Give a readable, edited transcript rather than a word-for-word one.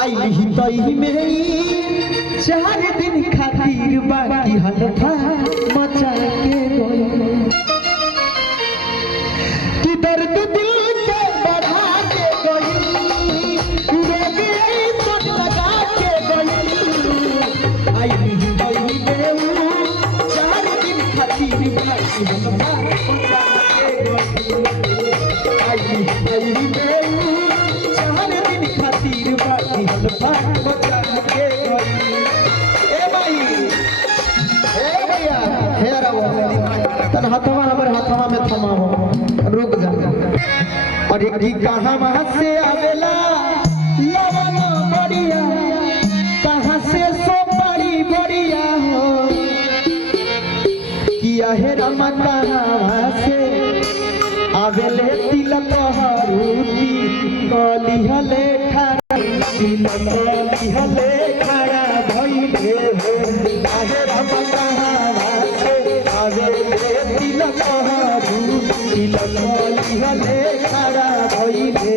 आइली तई में 4 दिन खातिर बाकी हल्फा मचा के गई कि दर्द दिल के बढ़ा के गई रोगे सुन लगा के गई आइली तई में 4 दिन खातिर बाकी हल्फा मचा के गई आइली तई में 4 दिन खातिर बाकी हल्फा मचा के गई। ए भाई ए भैया हे रवो तन हाथवा हमर हाथवा में थमाओ रुक जा। और की कहां से आवेला लवन बढ़िया कहां से सोपारी बढ़िया हो किया है रमा कहां से आवेले तिलक हरूती कली हले खड़ा तिलक हले खड़ा भइले हो आहे रमा कहां से आवेले तिलक हरूती कली हले खड़ा भइले